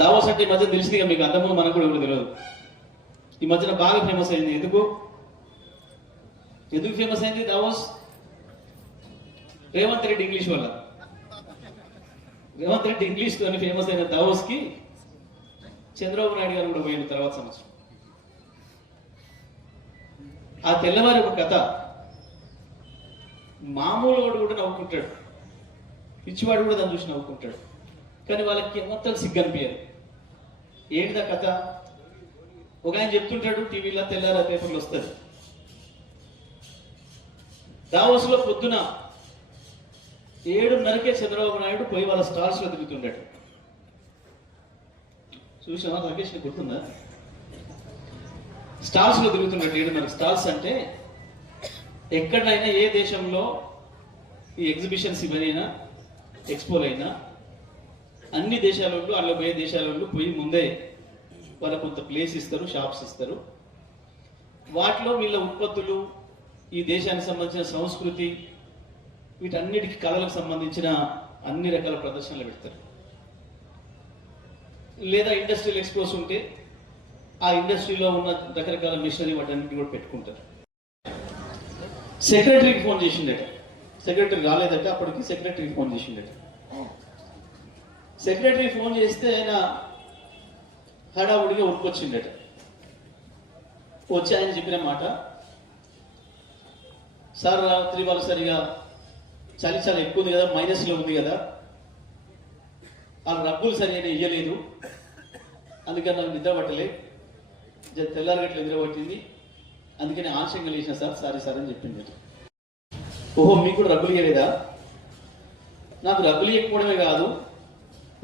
Davos అంటే ఈ మధ్య తెలిసింది మీకు, అంతకుముందు మనకు కూడా ఎవరు తెలియదు. ఈ మధ్యన బాగా ఫేమస్ అయింది. ఎందుకు ఫేమస్ అయింది దావోస్? రేవంత్ రెడ్డి ఇంగ్లీష్ వల్ల. రేవంత్ రెడ్డి ఇంగ్లీష్ తోని ఫేమస్ అయిన దావోస్ కి చంద్రబాబు నాయుడు గారు కూడా పోయిన తర్వాత సంవత్సరం. ఆ తెల్లవారి ఒక కథ, మామూలు వాడు కూడా నవ్వుకుంటాడు, పిచ్చివాడు కూడా దాన్ని చూసి నవ్వుకుంటాడు, కానీ వాళ్ళకి మొత్తం సిగ్గనిపించదు. ఏంటిదా కథ? ఒక ఆయన చెప్తుంటాడు, టీవీలో తెల్లార పేపర్లు వస్తుంది. దావోస్లో పొద్దున 7:30కే చంద్రబాబు నాయుడు పోయి వాళ్ళ స్టాల్స్ లో తిరుగుతుంటాడు. చూసావా రాకేష్, గుర్తుందా? స్టాల్స్ లో తిరుగుతుంటాడు 7:30. స్టాల్స్ అంటే ఎక్కడైనా ఏ దేశంలో ఈ ఎగ్జిబిషన్స్ ఇవైనా ఎక్స్పోలైనా అన్ని దేశాలలో, అలా పోయే దేశాలలో పోయి ముందే వాళ్ళకు కొంత ప్లేస్ ఇస్తారు, షాప్స్ ఇస్తారు. వాటిలో వీళ్ళ ఉత్పత్తులు, ఈ దేశానికి సంబంధించిన సంస్కృతి, వీటన్నిటికీ కళలకు సంబంధించిన అన్ని రకాల ప్రదర్శనలు పెడతారు. లేదా ఇండస్ట్రియల్ ఎక్స్పోస్ ఉంటే ఆ ఇండస్ట్రీలో ఉన్న రకరకాల మిషనరీ వాటన్నిటి కూడా పెట్టుకుంటారు. సెక్రటరీకి ఫోన్ చేసిండట, సెక్రటరీ రాలేదట, అప్పటికి సెక్రటరీకి ఫోన్ చేసిండట. సెక్రటరీ ఫోన్ చేస్తే ఆయన హడావుడిగా ఉరికొచ్చిండట. వచ్చి ఆయన చెప్పిన మాట, సార్ రాత్రి వాళ్ళు సరిగా చలి చాలా ఎక్కువ ఉంది కదా, మైనస్లో ఉంది కదా, వాళ్ళు రగ్గులు సరిగా ఇయ్యలేదు, అందుకని నాకు నిద్ర పట్టలే, తెల్లారగట్ల నిద్ర పట్టింది, అందుకని ఆశంగా లేచిన సార్, సారీ సార్ అని చెప్పింది. ఓహో, మీకు కూడా రగ్గులు ఇయ్యలేదా? నాకు రగ్గులు ఇవ్వకపోవడమే కాదు,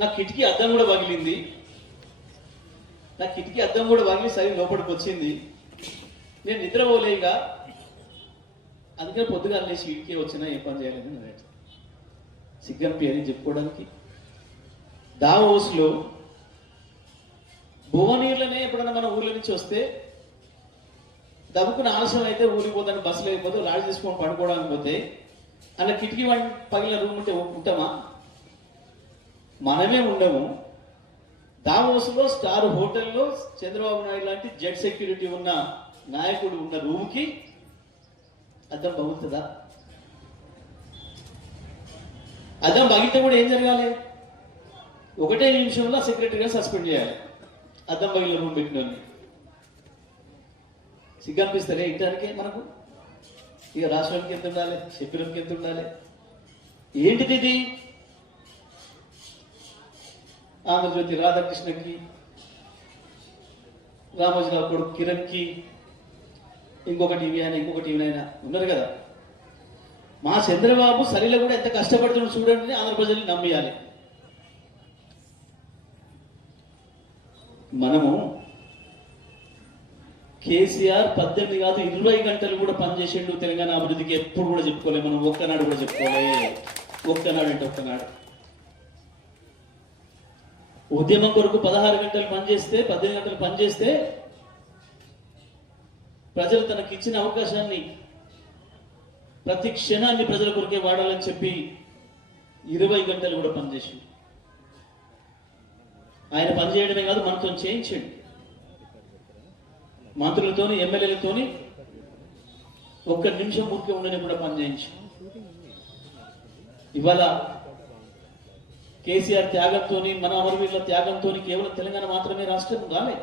నా కిటికీ అద్దం కూడా పగిలింది, నా కిటికీ అద్దం కూడా పగిలి సరి లోపలికి వచ్చింది, నేను నిద్రపోలేగా, అందుకని పొద్దుగా లేచి ఇంటికే వచ్చినా ఏ పని చేయాలని నేను సిగ్గంపి అని చెప్పుకోవడానికి. దావోస్లో భువనీర్లనే ఎప్పుడన్నా మన ఊర్ల నుంచి వస్తే దబ్బుకున్న ఆలస్యం అయితే ఊరికి పోతాను, బస్సు లేకపోతే లాడ్జ్ తీసుకొని పడుకోవడానికి పోతే అలా కిటికీ పగిలిన రూమ్ ఉంటే ఉంటామా? మనమే ఉండము. దావోస్లో స్టార్ హోటల్లో చంద్రబాబు నాయుడు లాంటి జెడ్ సెక్యూరిటీ ఉన్న నాయకుడు ఉన్న రూమ్కి అద్దం పగులుతుందా? అద్దం పగిలితే కూడా ఏం జరగాలి? ఒకటే నిమిషంలో సెక్రటరీగా సస్పెండ్ చేయాలి అద్దం పగిలిన రూమ్ పెట్టిన. సిగ్గనిపిస్తలే ఇంటానికే మనకు? ఇక రాష్ట్రానికి ఎంత ఉండాలి, సెక్యూరిటీకి ఎంత ఉండాలి? ఏంటిది ఇది? ఆంధ్రజ్యోతి రాధాకృష్ణకి, రామోజీరావు కొడుకు కిరణ్కి, ఇంకొక టీవీ అయినా ఉన్నారు కదా. మా చంద్రబాబు సరిలో కూడా ఎంత కష్టపడుతున్నాడు చూడండి, ఆంధ్ర ప్రజల్ని నమ్మియాలి. మనము కేసీఆర్ 18 కాదు 20 గంటలు కూడా పనిచేసిండు తెలంగాణ అభివృద్ధికి, ఎప్పుడు కూడా చెప్పుకోలేదు మనం, ఒక్కనాడు కూడా చెప్పుకోలే. ఒక్కనాడు అంటే ఒక్కనాడు. ఉద్యమం కొరకు 16 గంటలు పనిచేస్తే, 18 గంటలు పనిచేస్తే ప్రజలు తనకి ఇచ్చిన అవకాశాన్ని, ప్రతి క్షణాన్ని ప్రజల కొరకే వాడాలని చెప్పి 20 గంటలు కూడా పనిచేసి, ఆయన పనిచేయడమే కాదు మనతో చేయించండి. మంత్రులతోని, ఎమ్మెల్యేలతోని ఒక్క నిమిషం ఊరికే ఉండని కూడా పనిచేయించి, ఇవాళ కేసీఆర్ త్యాగంతో, మన అమరవీరుల త్యాగంతో కేవలం తెలంగాణ మాత్రమే రాష్ట్రం రాలే.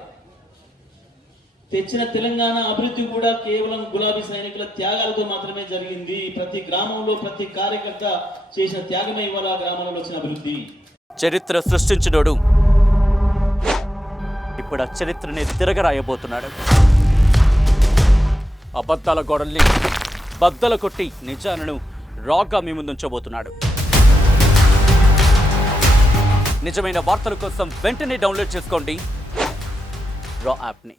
తెచ్చిన తెలంగాణ అభివృద్ధి కూడా కేవలం గులాబీ సైనికుల త్యాగాలతో మాత్రమే జరిగింది. ప్రతి గ్రామంలో ప్రతి కార్యకర్త చేసిన త్యాగమే ఇవాళ గ్రామంలో వచ్చిన అభివృద్ధి. చరిత్ర సృష్టించినోడు ఇప్పుడు ఆ చరిత్రని తిరగరాయబోతున్నాడు. అబద్ధాల గోడల్ని బద్దలు కొట్టి నిజాలను రాగా మీ ముందుంచబోతున్నాడు. నిజమైన వార్తల కోసం వెంటనే డౌన్లోడ్ చేసుకోండి రా యాప్ని.